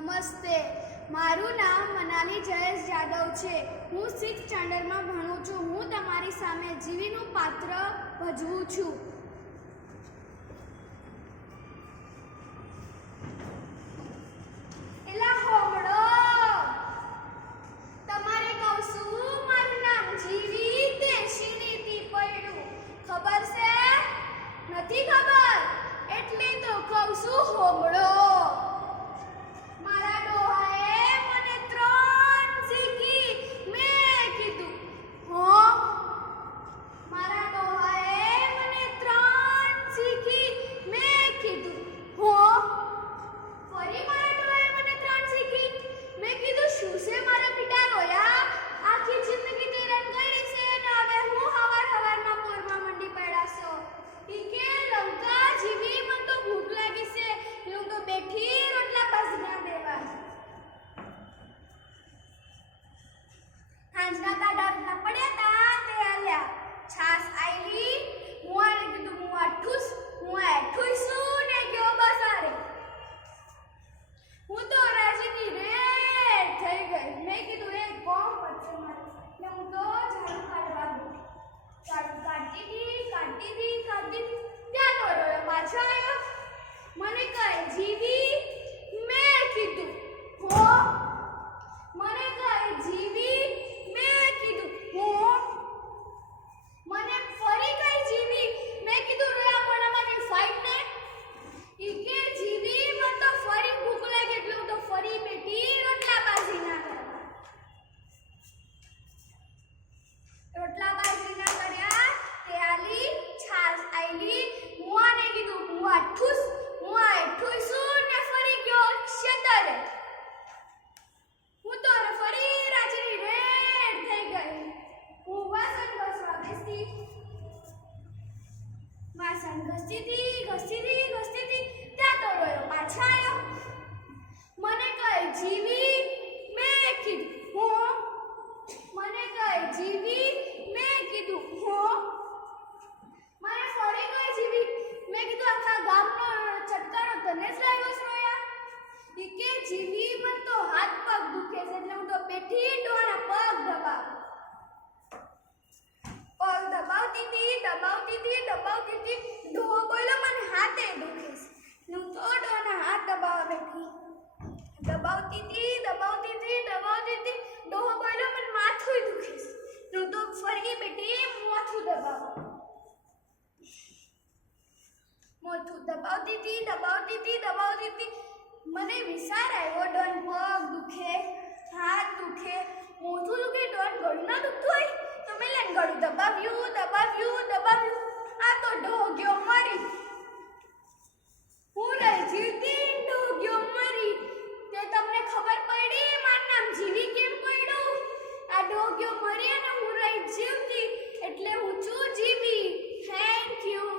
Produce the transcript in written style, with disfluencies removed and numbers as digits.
નમસ્તે, મારું નામ મનાલી જયેશ જાદવ છે. હું 6th સ્ટાન્ડર્ડમાં ભણું છું. હું તમારી સામે જીવીનું પાત્ર ભજવું છું. એલા હોમળો, તમારે કહું છું મારું નામ જીવી દેશી નીતિ પડ્યું. ખબર છે? નથી ખબર એટલે તો કહું છું હોમળો. મારા ડોહાએ મને 3 શીખી. મેં કીધું હો. મારા ડોહાએ મને 3 શીખી. મેં કીધું હો. ફરી મારા ડોહાએ મને 3 શીખી. મેં કીધું શું છે મારા પિતા રોયા? આખી જિંદગી તે રન કરી છે ને હવે હું હવારમાં પોરમાં મંડી પડ્યા છો. ઈ કે લંકા જીવી મને તો ભૂખ લાગી છે. હું તો બેઠી રોટલા બાજના દેવા. હાંજના કાઢા ના પડ્યા તા તે આલ્યા. છાસ આઈલી. હું આને કીધું હું આઠું છું ને ગયો બસારે. હું તો રાજીની રેડ થઈ ગઈ. મેં કીધું એ કોમ પડશે મારે. ને હું તો ઝાડુ કાઢવા ગઈ. ઝાડુ કાઢતી હતી. ત્યાં તો રોયો પાછો આવ્યો. મને કહે જીવી. મેં કીધું હો. મને કહે જીવી. મેં કીધું હો. મને ફરી કહે જીવી. મેં કીધું રોયા મોઢામાં ફાઈટ ને. ઈ કે જીવી મને તો ફરી ભૂખ લાગી એટલે હું તો ફરી બેઠી રોટલા બાજીના કરવા. રોટલા બાજીના કર્યા તે આલી. છાસ આઈલી. હું આને કીધું હું આઠું છું ને ફરી ગયો ક્ષેત્રે. હું તો ફરી રાજીની રેડ થઈ ગઈ. હું વાસણ ઘસવા બેસી. વાસણ ઘસતી હતી. ત્યાં તો રોયો પાછો આવ્યો. મને કહે જીવી. મેં કીધું હો. મને કહે જીવી. મેં કીધું હો. મને ફરી કહે જીવી. મેં કીધું આખા ગામનો ચટકારો તને જ લાવ્યો છે રોયા? ઈ કે જીવી મને તો હાથ પગ દુખે છે એટલે હું તો બેઠી ડોહાના પગ દબાવું. પગ દબાવતી હતી. ડોહો બોલ્યો મને હાથે દુખે છે. હું તો ડોહાના હાથ દબાવવા બેઠી. દબાવતી હતી. ડોહો બોલ્યો મને માથું દુખે છે. હું તો ફરી બેઠી માથું દબાવવા. માથું દબાવતી હતી. મને વિચાર આવ્યો ડોન પગ દુખે, હાથ દુખે, માથું દુખે, ડોન ગળું ના દુખતું હોય તો મેં લઈને ગળું દબાવ્યું. આ તો ડોહ ગયો મરી. હું રહી જીવતી, ડોહ ગયો મરી. તે તમને ખબર પડી મારું નામ જીવી કેમ પડ્યું? આ ડોહ ગયો મરી અને હું રહી જીવતી એટલે હું છું જીવી. Thank you.